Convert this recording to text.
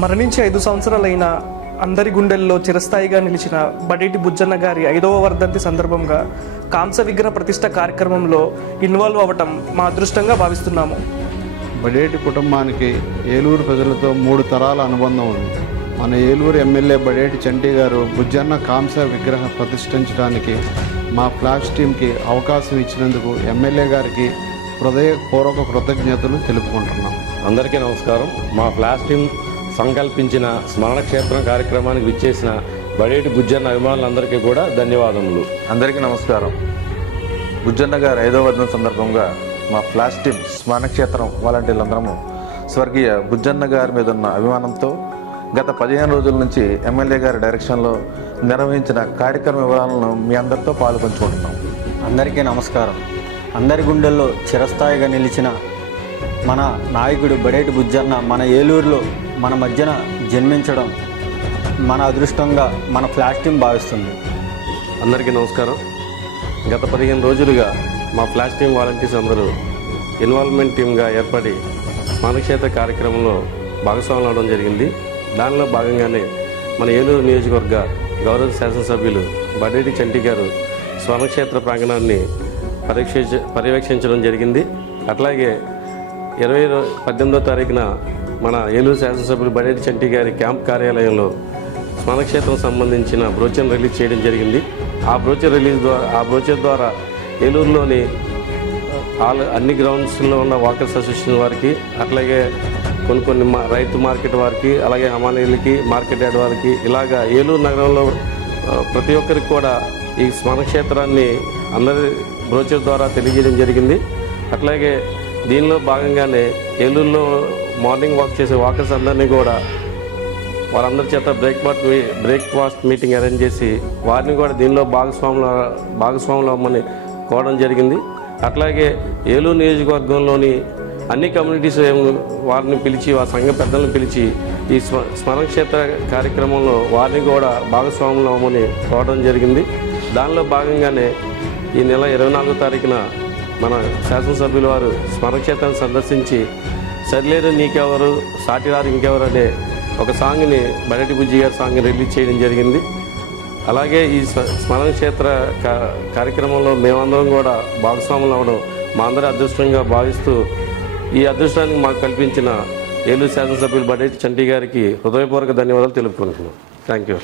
మరణించి 5 సంవత్సరాలైన అందరి గుండెల్లో చిరస్థాయిగా నిలిచిన బడేటి బుజ్జన్న గారి 5వ వర్ధంతి సందర్భంగా కాంస విగ్రహ ప్రతిష్ట కార్యక్రమంలో ఇన్వాల్వ్ అవ్వటం మా అదృష్టంగా భావిస్తున్నాము. బడేటి కుటుంబానికి ఏలూరు ప్రజలతో 3 తరాల అనుబంధం ఉంది. మన ఏలూరు ఎమ్మెల్యే బడేటి చంటి గారు బుజ్జన్న కాంస విగ్రహ ప్రతిష్ఠించడానికి మా ఫ్లాష్ టీంకి అవకాశం ఇచ్చినందుకు ఎమ్మెల్యే గారికి హృదయపూర్వక కృతజ్ఞతలు తెలుపుకుంటున్నాం. అందరికీ నమస్కారం. మా ఫ్లాష్ టీం సంకల్పించిన స్మరణ క్షేత్రం కార్యక్రమానికి విచ్చేసిన బడేటి బుజ్జన్న అభిమానులందరికీ కూడా ధన్యవాదములు. అందరికీ నమస్కారం. బుజ్జన్న గారి 5వ వర్ధంతి సందర్భంగా మా ఫ్లాష్ టీం స్మరణ క్షేత్రం వాలంటీర్లందరము స్వర్గీయ బుజ్జన్న గారి మీద ఉన్న అభిమానంతో గత 15 రోజుల నుంచి ఎమ్మెల్యే గారి డైరెక్షన్లో నిర్వహించిన కార్యక్రమ వివరాలను మీ అందరితో పాల్పంచుకుంటున్నాం. అందరికీ నమస్కారం. అందరి గుండెల్లో చిరస్థాయిగా నిలిచిన మన నాయకుడు బడేటి బుజ్జన్న మన ఏలూరులో మన మధ్యన జన్మించడం మన అదృష్టంగా మన ఫ్లాష్ టీం భావిస్తుంది. అందరికీ నమస్కారం. గత 15 రోజులుగా మా ఫ్లాష్ టీం వాలంటీర్స్ అందరూ ఇన్వాల్వ్మెంట్ టీమ్గా ఏర్పడి స్మరణక్షేత్ర కార్యక్రమంలో భాగస్వాములు అవడం జరిగింది. దానిలో భాగంగానే మన ఏలూరు నియోజకవర్గ గౌరవ శాసనసభ్యులు బడేటి చంటి గారు స్మరణక్షేత్ర ప్రాంగణాన్ని పర్యవేక్షించడం జరిగింది. అట్లాగే 18వ తారీఖున మన ఏలూరు శాసనసభ్యులు బడేటి చంటి గారి క్యాంప్ కార్యాలయంలో స్మరణక్షేత్రం సంబంధించిన బ్రోచర్ రిలీజ్ చేయడం జరిగింది. ఆ బ్రోచర్ ద్వారా ఏలూరులోని అన్ని గ్రౌండ్స్లో ఉన్న వాకర్స్ అసోసియేషన్ వారికి, అట్లాగే కొన్ని రైతు మార్కెట్ వారికి, అలాగే హమానీలకి, మార్కెట్ యార్డ్ వారికి, ఇలాగా ఏలూరు నగరంలో ప్రతి ఒక్కరికి కూడా ఈ స్మరణక్షేత్రాన్ని అందరి బ్రోచర్ ద్వారా తెలియజేయడం జరిగింది. అట్లాగే దీనిలో భాగంగానే ఏలూరులో మార్నింగ్ వాక్ చేసే వాకర్స్ అందరినీ కూడా వారందరి చేత బ్రేక్ఫాస్ట్ మీటింగ్ అరేంజ్ చేసి వారిని కూడా దీనిలో భాగస్వాములు అవ్వమని కోరడం జరిగింది. అట్లాగే ఏలూరు నియోజకవర్గంలోని అన్ని కమ్యూనిటీస్ వారిని పిలిచి, వారి సంఘ పెద్దలను పిలిచి ఈ స్మరణక్షేత్ర కార్యక్రమంలో వారిని కూడా భాగస్వాములు అవ్వమని కోరడం జరిగింది. దానిలో భాగంగానే ఈ నెల 24వ తారీఖున మన శాసనసభ్యుల వారు స్మరణక్షేత్రాన్ని సందర్శించి సరిలేరు నీకెవరు సాటిరారు ఇంకెవరు అనే ఒక సాంగ్ని బడేటి బుజ్జి గారి సాంగ్ని రిలీజ్ చేయడం జరిగింది. అలాగే ఈ స్మరణక్షేత్ర కార్యక్రమంలో మేమందరం కూడా భాగస్వాములు అవ్వడం మా అందరి అదృష్టంగా భావిస్తూ ఈ అదృష్టానికి మాకు కల్పించిన ఏలూరు శాసనసభ్యులు బడేటి చంటి గారికి హృదయపూర్వక ధన్యవాదాలు తెలుపుకుంటున్నాం. Thank you.